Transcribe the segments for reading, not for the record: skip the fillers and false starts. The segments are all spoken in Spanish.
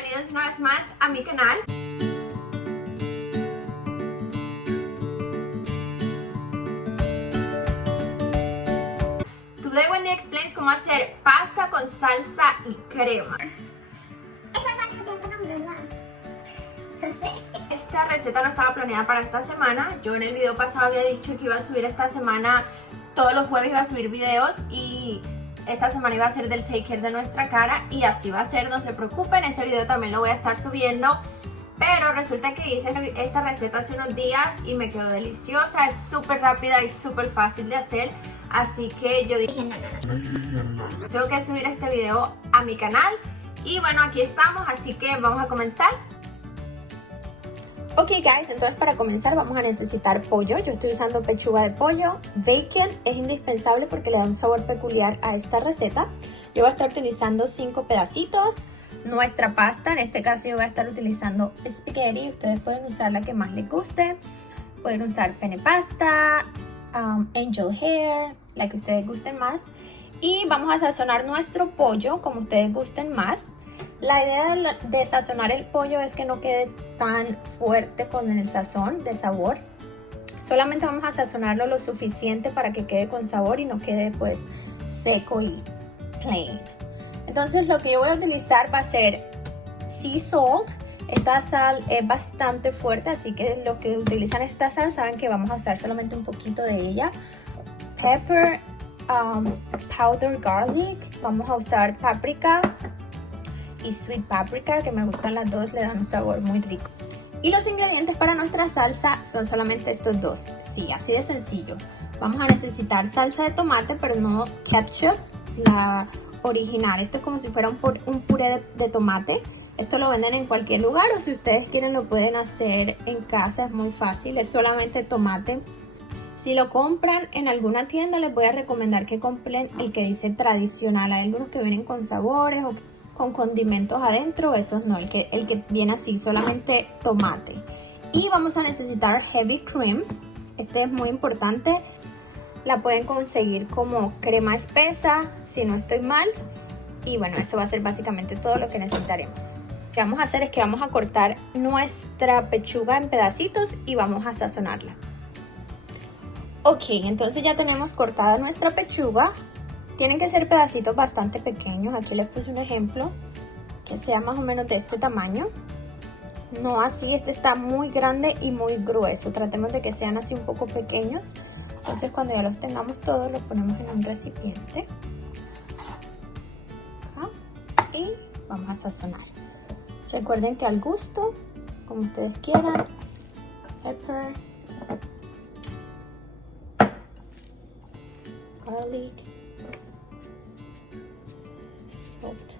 bienvenidos una vez más a mi canal. Today Wendy explains cómo hacer pasta con salsa y crema. Esta receta no estaba planeada para esta semana. Yo en el video pasado había dicho que iba a subir esta semana, todos los jueves iba a subir videos y esta semana iba a ser del take care de nuestra cara y así va a ser, no se preocupen, ese video también lo voy a estar subiendo. Pero resulta que hice esta receta hace unos días y me quedó deliciosa, es súper rápida y súper fácil de hacer. Así que yo dije, tengo que subir este video a mi canal. Y bueno, aquí estamos, así que vamos a comenzar. Ok guys, entonces para comenzar vamos a necesitar pollo. Yo estoy usando pechuga de pollo. Bacon es indispensable porque le da un sabor peculiar a esta receta. Yo voy a estar utilizando 5 pedacitos. Nuestra pasta, en este caso yo voy a estar utilizando spaghetti. Ustedes pueden usar la que más les guste. Pueden usar penne pasta, angel hair, la que ustedes gusten más. Y vamos a sazonar nuestro pollo como ustedes gusten más. La idea de sazonar el pollo es que no quede tan fuerte con el sazón de sabor. Solamente vamos a sazonarlo lo suficiente para que quede con sabor y no quede pues seco y plain. Entonces lo que yo voy a utilizar va a ser sea salt. Esta sal es bastante fuerte, así que los que utilizan esta sal saben que vamos a usar solamente un poquito de ella. Pepper, powder garlic, vamos a usar páprica y sweet paprika, que me gustan las dos, le dan un sabor muy rico. Y los ingredientes para nuestra salsa son solamente estos dos, sí, así de sencillo. Vamos a necesitar salsa de tomate, pero no ketchup, la original. Esto es como si fuera un puré de tomate. Esto lo venden en cualquier lugar o si ustedes quieren lo pueden hacer en casa, es muy fácil, es solamente tomate. Si lo compran en alguna tienda les voy a recomendar que compren el que dice tradicional. Hay algunos que vienen con sabores o con condimentos adentro, esos no, el que viene así, solamente tomate. Y vamos a necesitar heavy cream, este es muy importante, la pueden conseguir como crema espesa, si no estoy mal. Y bueno, eso va a ser básicamente todo lo que necesitaremos. Lo que vamos a hacer es que vamos a cortar nuestra pechuga en pedacitos y vamos a sazonarla. Ok, entonces ya tenemos cortada nuestra pechuga. Tienen que ser pedacitos bastante pequeños. Aquí les puse un ejemplo que sea más o menos de este tamaño. No así, este está muy grande y muy grueso. Tratemos de que sean así un poco pequeños. Entonces cuando ya los tengamos todos los ponemos en un recipiente. Acá. Y vamos a sazonar. Recuerden que al gusto, como ustedes quieran. Pepper. Garlic. Salt.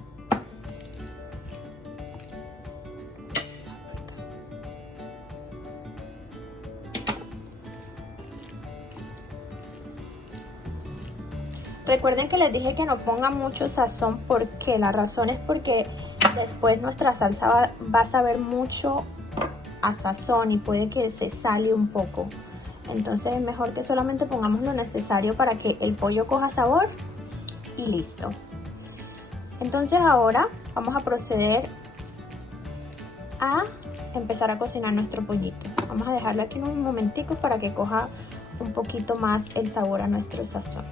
Recuerden que les dije que no pongan mucho sazón porque la razón es porque después nuestra salsa va a saber mucho a sazón y puede que se sale un poco. Entonces es mejor que solamente pongamos lo necesario para que el pollo coja sabor y listo. Entonces ahora vamos a proceder a empezar a cocinar nuestro pollito. Vamos a dejarlo aquí un momentico para que coja un poquito más el sabor a nuestro sazón.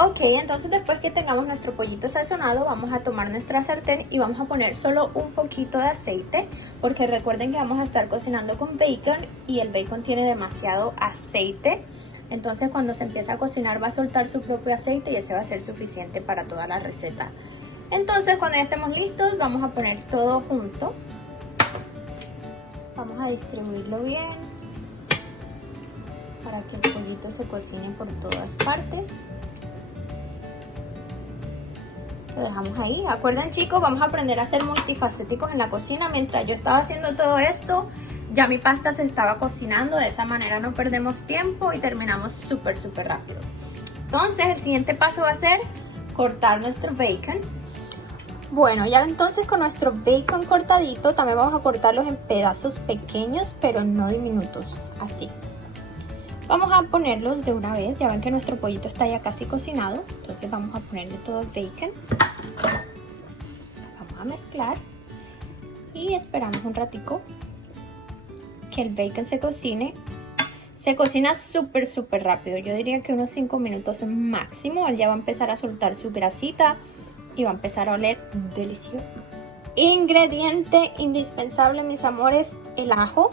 Ok, entonces después que tengamos nuestro pollito sazonado, vamos a tomar nuestra sartén y vamos a poner solo un poquito de aceite, porque recuerden que vamos a estar cocinando con bacon y el bacon tiene demasiado aceite. Entonces cuando se empieza a cocinar va a soltar su propio aceite y ese va a ser suficiente para toda la receta. Entonces cuando ya estemos listos vamos a poner todo junto. Vamos a distribuirlo bien para que el pollito se cocine por todas partes. Lo dejamos ahí. Acuerden chicos, vamos a aprender a ser multifacéticos en la cocina. Mientras yo estaba haciendo todo esto, ya mi pasta se estaba cocinando. De esa manera no perdemos tiempo y terminamos súper rápido. Entonces el siguiente paso va a ser cortar nuestro bacon. Bueno, ya entonces con nuestro bacon cortadito, también vamos a cortarlos en pedazos pequeños, pero no diminutos, así. Vamos a ponerlos de una vez, ya ven que nuestro pollito está ya casi cocinado, entonces vamos a ponerle todo el bacon. Vamos a mezclar y esperamos un ratico que el bacon se cocine. Se cocina súper rápido, yo diría que unos 5 minutos máximo. Él ya va a empezar a soltar su grasita y va a empezar a oler delicioso. Ingrediente indispensable, mis amores, el ajo.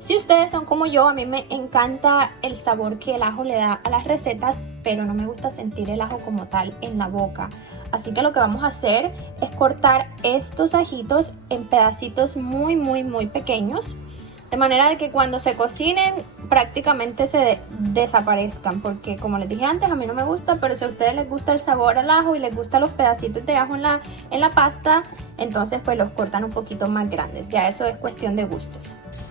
Si ustedes son como yo, a mí me encanta el sabor que el ajo le da a las recetas, pero no me gusta sentir el ajo como tal en la boca. Así que lo que vamos a hacer es cortar estos ajitos en pedacitos muy pequeños, de manera de que cuando se cocinen prácticamente se desaparezcan, porque como les dije antes, a mí no me gusta, pero si a ustedes les gusta el sabor al ajo y les gustan los pedacitos de ajo en la pasta, entonces pues los cortan un poquito más grandes. Ya eso es cuestión de gustos.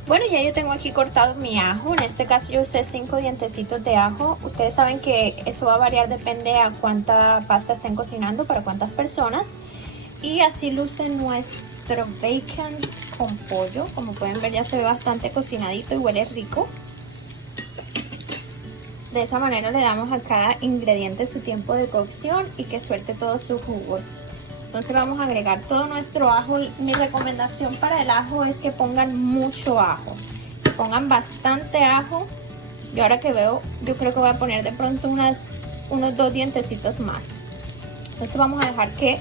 Bueno, ya yo tengo aquí cortado mi ajo. En este caso yo usé 5 dientecitos de ajo. Ustedes saben que eso va a variar, depende a cuánta pasta estén cocinando, para cuántas personas. Y así luce nuestro bacon con pollo. Como pueden ver, ya se ve bastante cocinadito y huele rico. De esa manera le damos a cada ingrediente su tiempo de cocción y que suelte todos sus jugos. Entonces vamos a agregar todo nuestro ajo. Mi recomendación para el ajo es que pongan mucho ajo, que pongan bastante ajo. Y ahora que veo, yo creo que voy a poner de pronto unos 2 dientecitos más. Entonces vamos a dejar que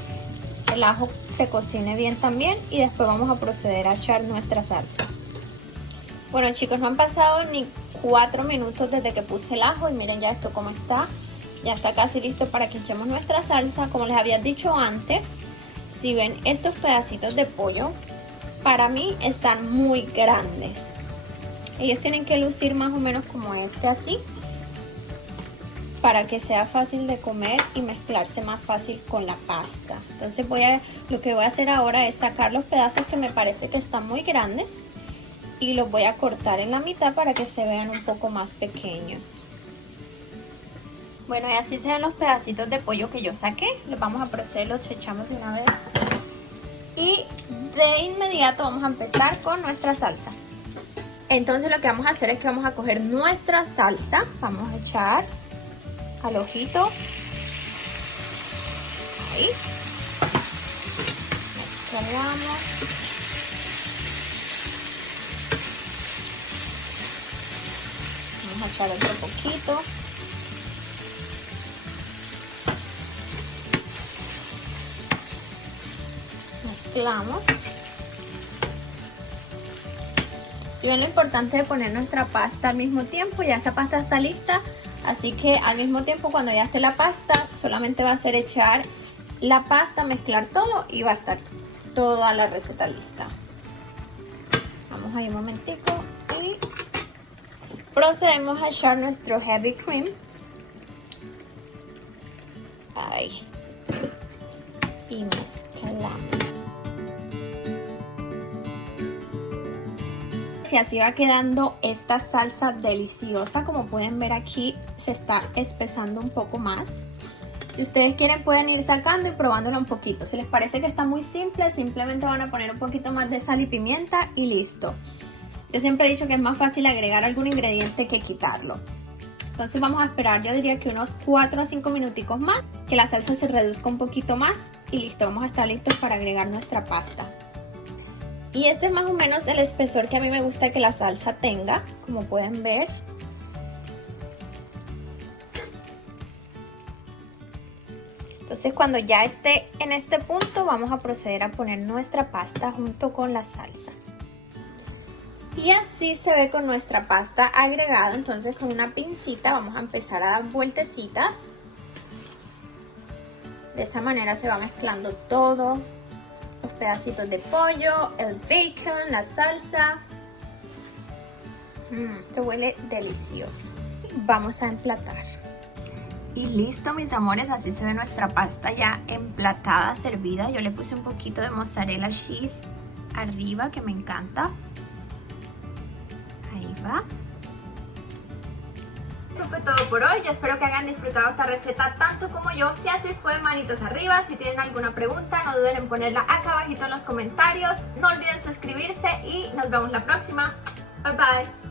el ajo se cocine bien también y después vamos a proceder a echar nuestra salsa. Bueno, chicos, no han pasado ni 4 minutos desde que puse el ajo y miren ya esto cómo está. Ya está casi listo para que echemos nuestra salsa. Como les había dicho antes, si ven estos pedacitos de pollo, para mí están muy grandes. Ellos tienen que lucir más o menos como este, así, para que sea fácil de comer y mezclarse más fácil con la pasta. Entonces lo que voy a hacer ahora es sacar los pedazos que me parece que están muy grandes y los voy a cortar en la mitad para que se vean un poco más pequeños. Bueno, y así se ven los pedacitos de pollo que yo saqué. Los vamos a proceder, los echamos de una vez. Y de inmediato vamos a empezar con nuestra salsa. Entonces lo que vamos a hacer es que vamos a coger nuestra salsa. Vamos a echar al ojito. Ahí. Mezclamos. Vamos a echar otro poquito. Mezclamos. Si ven, lo importante de poner nuestra pasta al mismo tiempo, ya esa pasta está lista, así que al mismo tiempo cuando ya esté la pasta, solamente va a ser echar la pasta, mezclar todo y va a estar toda la receta lista. Vamos ahí un momentico y procedemos a echar nuestro heavy cream. Ahí. Y mezclamos. Y así va quedando esta salsa deliciosa. Como pueden ver, aquí se está espesando un poco más. Si ustedes quieren pueden ir sacando y probándola un poquito. Si les parece que está muy simple, simplemente van a poner un poquito más de sal y pimienta y listo. Yo siempre he dicho que es más fácil agregar algún ingrediente que quitarlo. Entonces vamos a esperar, yo diría que unos 4 a 5 minuticos más, que la salsa se reduzca un poquito más y listo, vamos a estar listos para agregar nuestra pasta. Y este es más o menos el espesor que a mí me gusta que la salsa tenga, como pueden ver. Entonces cuando ya esté en este punto vamos a proceder a poner nuestra pasta junto con la salsa. Y así se ve con nuestra pasta agregada. Entonces con una pincita vamos a empezar a dar vueltecitas. De esa manera se va mezclando todo. Los pedacitos de pollo, el bacon, la salsa. Esto huele delicioso. Vamos a emplatar. Y listo, mis amores, así se ve nuestra pasta ya emplatada, servida. Yo le puse un poquito de mozzarella cheese arriba, que me encanta. Ahí va. Eso fue todo por hoy. Yo espero que hayan disfrutado esta receta tanto como yo. Si así fue, manitos arriba. Si tienen alguna pregunta, no duden en ponerla acá abajito en los comentarios. No olviden suscribirse y nos vemos la próxima. Bye bye.